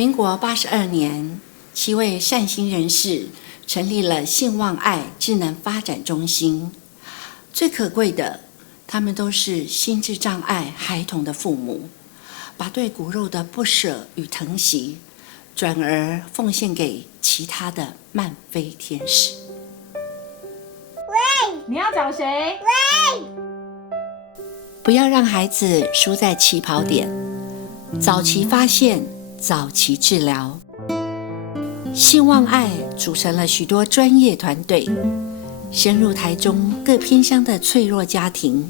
民国82年，7位善心人士成立了信望爱智能发展中心。最可贵的，他们都是心智障碍孩童的父母，把对骨肉的不舍与疼惜，转而奉献给其他的慢飞天使。喂，你要找谁？喂，不要让孩子输在起跑点，早期发现，早期治疗。信望爱组成了许多专业团队，深入台中各偏乡的脆弱家庭，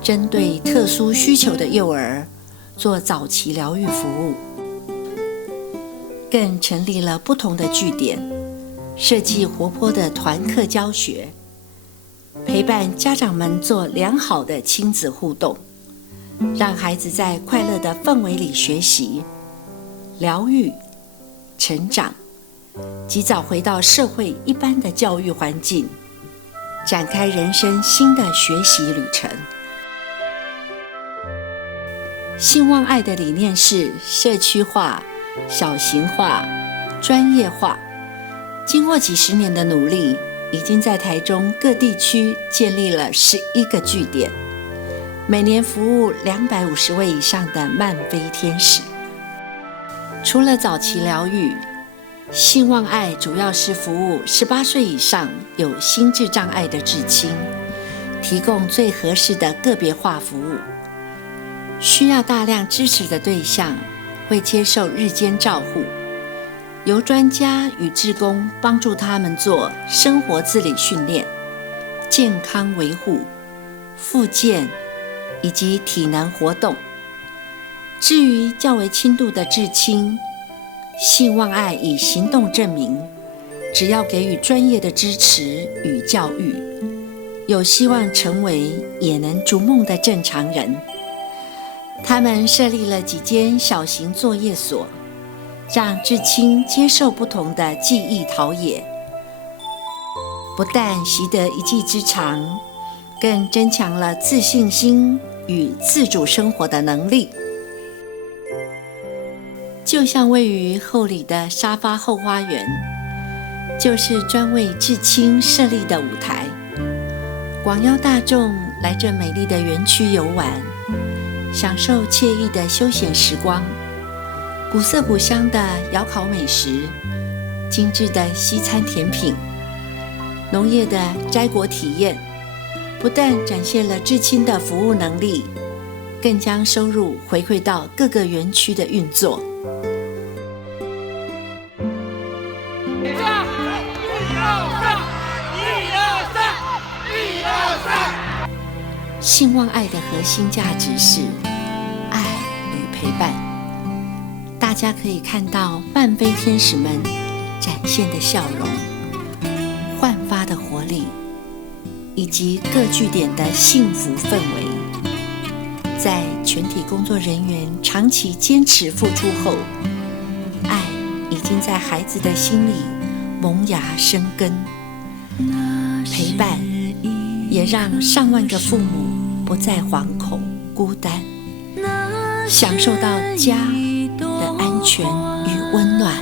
针对特殊需求的幼儿做早期疗愈服务，更成立了不同的据点，设计活泼的团课教学，陪伴家长们做良好的亲子互动，让孩子在快乐的氛围里学习、疗愈、成长，及早回到社会一般的教育环境，展开人生新的学习旅程。信望爱的理念是社区化、小型化、专业化。经过几十年的努力，已经在台中各地区建立了11个据点，每年服务250位以上的慢飞天使。除了早期疗愈，信望爱主要是服务18岁以上有心智障碍的至亲，提供最合适的个别化服务。需要大量支持的对象会接受日间照护，由专家与志工帮助他们做生活自理训练、健康维护、复健以及体能活动。至于较为轻度的至亲，信望爱以行动证明，只要给予专业的支持与教育，有希望成为也能逐梦的正常人。他们设立了几间小型作业所，让至亲接受不同的技艺陶冶，不但习得一技之长，更增强了自信心与自主生活的能力。就像位于后里的沙发后花园，就是专为至亲设立的舞台，广邀大众来这美丽的园区游玩，享受惬意的休闲时光，古色古香的窑烤美食，精致的西餐甜品，农业的摘果体验，不但展现了至亲的服务能力，更将收入回馈到各个园区的运作。信望爱的核心价值是爱与陪伴。大家可以看到慢飞天使们展现的笑容、焕发的活力，以及各据点的幸福氛围。在全体工作人员长期坚持付出后，爱已经在孩子的心里萌芽生根。陪伴也让上万个父母不再惶恐孤单，享受到家的安全与温暖。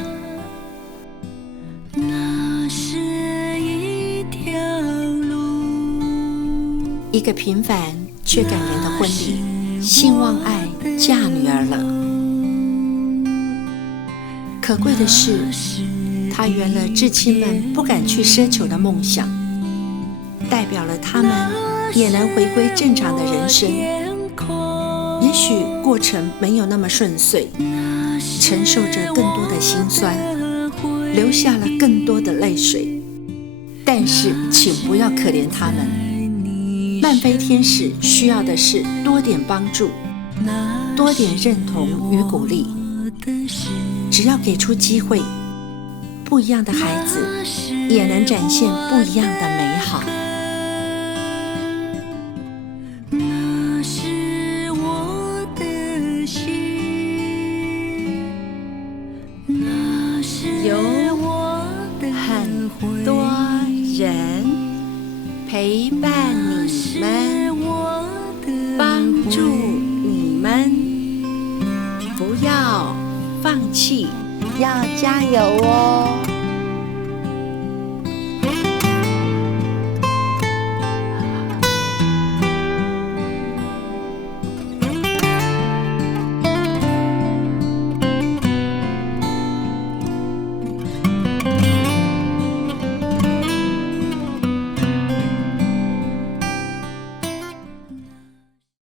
一个平凡却感人的婚礼，信望爱嫁女儿了。可贵的是，她圆了至亲们不敢去奢求的梦想，代表了他们也能回归正常的人生。也许过程没有那么顺遂，承受着更多的辛酸，流下了更多的泪水，但是请不要可怜他们。慢飞天使需要的是多点帮助，多点认同与鼓励。只要给出机会，不一样的孩子也能展现不一样的美好。有很多人陪伴你们，帮助你们，不要放弃。要加油哦！